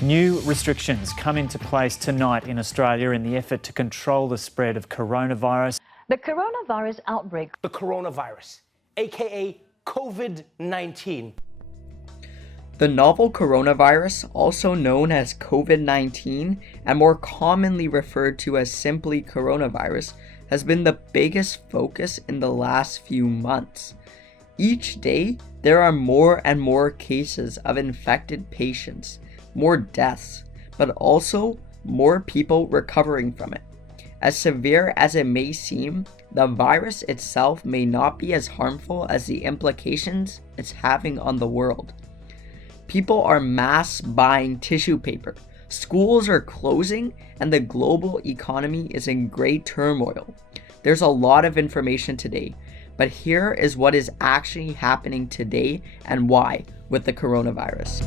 New restrictions come into place tonight in Australia in the effort to control the spread of coronavirus. The coronavirus outbreak. The coronavirus, aka COVID-19. The novel coronavirus, also known as COVID-19 and more commonly referred to as simply coronavirus, has been the biggest focus in the last few months. Each day, there are more and more cases of infected patients, more deaths, but also more people recovering from it. As severe as it may seem, the virus itself may not be as harmful as the implications it's having on the world. People are mass buying tissue paper, schools are closing, and the global economy is in great turmoil. There's a lot of information today, but here is what is actually happening today and why with the coronavirus.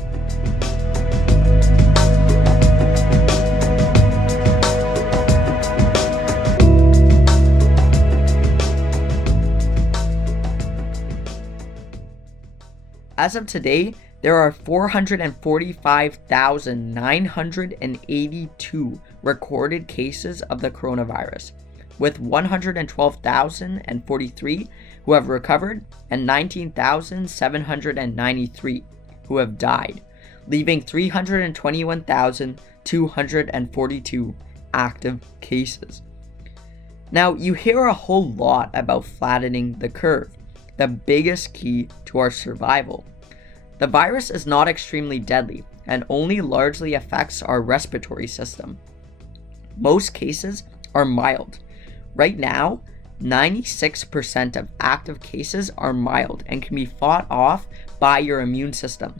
As of today, there are 445,982 recorded cases of the coronavirus, with 112,043 who have recovered and 19,793 who have died, leaving 321,242 active cases. Now, you hear a whole lot about flattening the curve, the biggest key to our survival. The virus is not extremely deadly and only largely affects our respiratory system. Most cases are mild. Right now, 96% of active cases are mild and can be fought off by your immune system.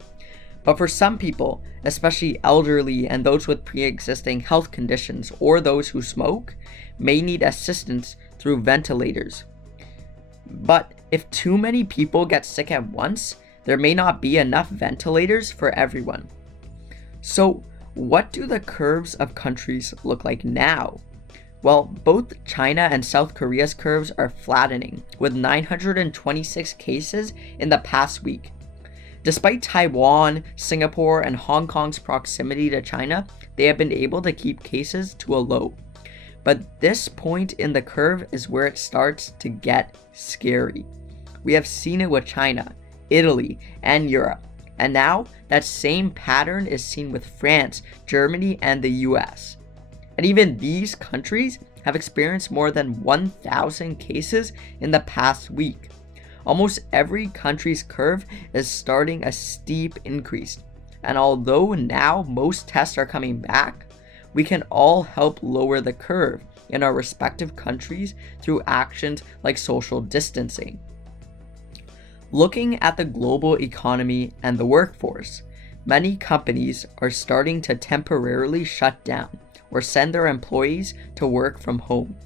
But for some people, especially elderly and those with pre-existing health conditions or those who smoke, may need assistance through ventilators. But if too many people get sick at once, there may not be enough ventilators for everyone. So, what do the curves of countries look like now? Well, both China and South Korea's curves are flattening, with 926 cases in the past week. Despite Taiwan, Singapore, and Hong Kong's proximity to China, they have been able to keep cases to a low. But this point in the curve is where it starts to get scary. We have seen it with China, Italy, and Europe. And now that same pattern is seen with France, Germany, and the US. And even these countries have experienced more than 1,000 cases in the past week. Almost every country's curve is starting a steep increase. And although now most tests are coming back, we can all help lower the curve in our respective countries through actions like social distancing. Looking at the global economy and the workforce, many companies are starting to temporarily shut down or send their employees to work from home.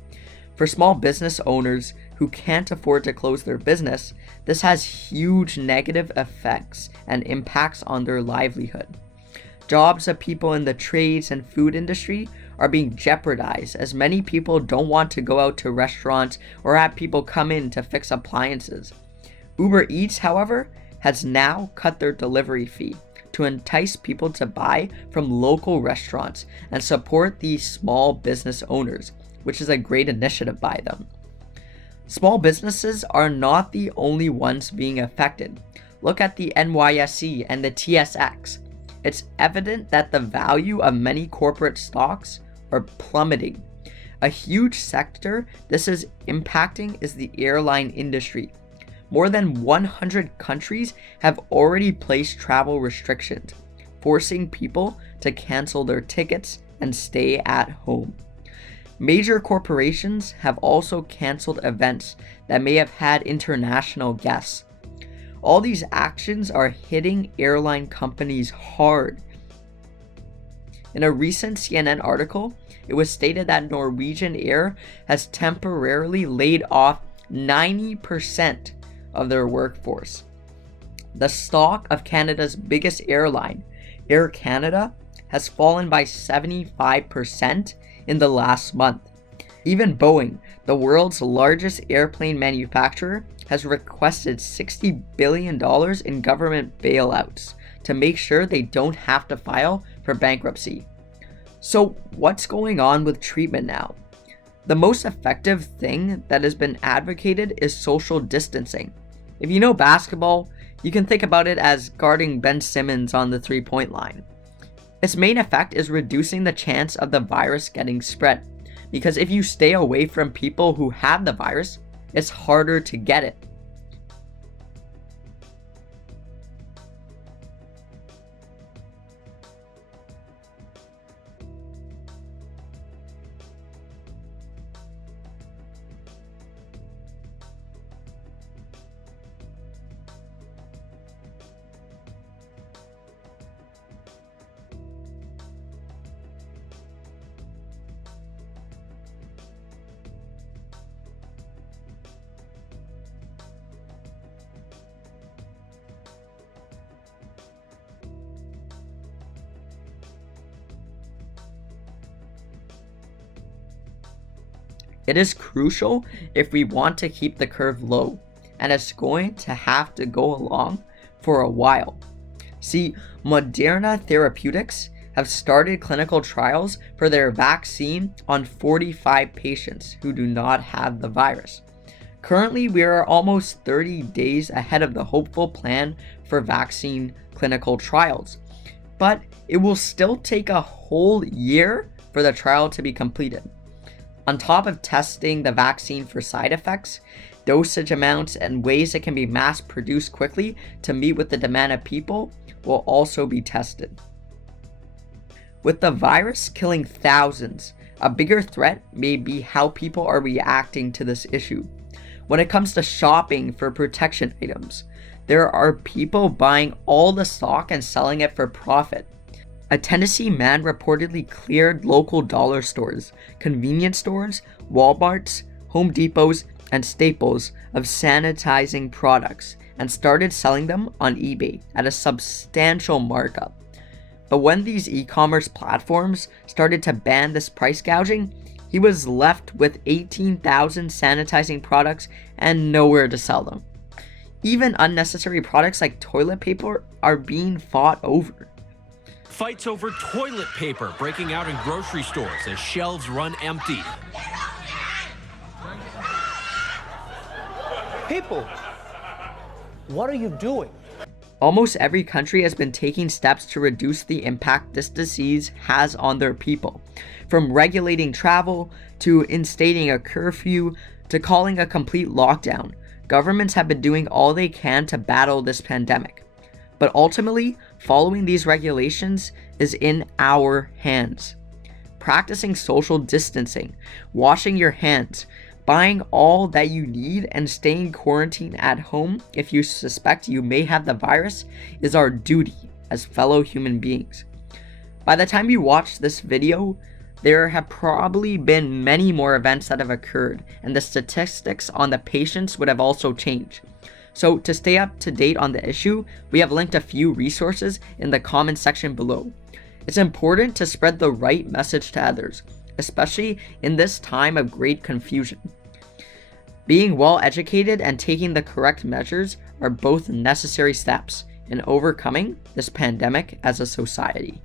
For small business owners who can't afford to close their business, this has huge negative effects and impacts on their livelihood. Jobs of people in the trades and food industry are being jeopardized as many people don't want to go out to restaurants or have people come in to fix appliances. Uber Eats, however, has now cut their delivery fee to entice people to buy from local restaurants and support these small business owners, which is a great initiative by them. Small businesses are not the only ones being affected. Look at the NYSE and the TSX. It's evident that the value of many corporate stocks are plummeting. A huge sector this is impacting is the airline industry. More than 100 countries have already placed travel restrictions, forcing people to cancel their tickets and stay at home. Major corporations have also canceled events that may have had international guests. All these actions are hitting airline companies hard. In a recent CNN article, it was stated that Norwegian Air has temporarily laid off 90% of their workforce. The stock of Canada's biggest airline, Air Canada, has fallen by 75% in the last month. Even Boeing, the world's largest airplane manufacturer, has requested $60 billion in government bailouts to make sure they don't have to file for bankruptcy. So what's going on with treatment now? The most effective thing that has been advocated is social distancing. If you know basketball, you can think about it as guarding Ben Simmons on the three-point line. Its main effect is reducing the chance of the virus getting spread, because if you stay away from people who have the virus, it's harder to get it. It is crucial if we want to keep the curve low, and it's going to have to go along for a while. See, Moderna Therapeutics have started clinical trials for their vaccine on 45 patients who do not have the virus. Currently, we are almost 30 days ahead of the hopeful plan for vaccine clinical trials, but it will still take a whole year for the trial to be completed. On top of testing the vaccine for side effects, dosage amounts, and ways it can be mass produced quickly to meet with the demand of people will also be tested. With the virus killing thousands, a bigger threat may be how people are reacting to this issue. When it comes to shopping for protection items, there are people buying all the stock and selling it for profit. A Tennessee man reportedly cleared local dollar stores, convenience stores, Walmarts, Home Depots, and Staples of sanitizing products and started selling them on eBay at a substantial markup. But when these e-commerce platforms started to ban this price gouging, he was left with 18,000 sanitizing products and nowhere to sell them. Even unnecessary products like toilet paper are being fought over. Fights over toilet paper breaking out in grocery stores as shelves run empty. People, what are you doing? Almost every country has been taking steps to reduce the impact this disease has on their people. From regulating travel, to instating a curfew, to calling a complete lockdown, governments have been doing all they can to battle this pandemic. But ultimately, following these regulations is in our hands. Practicing social distancing, washing your hands, buying all that you need, and staying quarantined at home if you suspect you may have the virus is our duty as fellow human beings. By the time you watch this video, there have probably been many more events that have occurred, and the statistics on the patients would have also changed. So to stay up to date on the issue, we have linked a few resources in the comment section below. It's important to spread the right message to others, especially in this time of great confusion. Being well educated and taking the correct measures are both necessary steps in overcoming this pandemic as a society.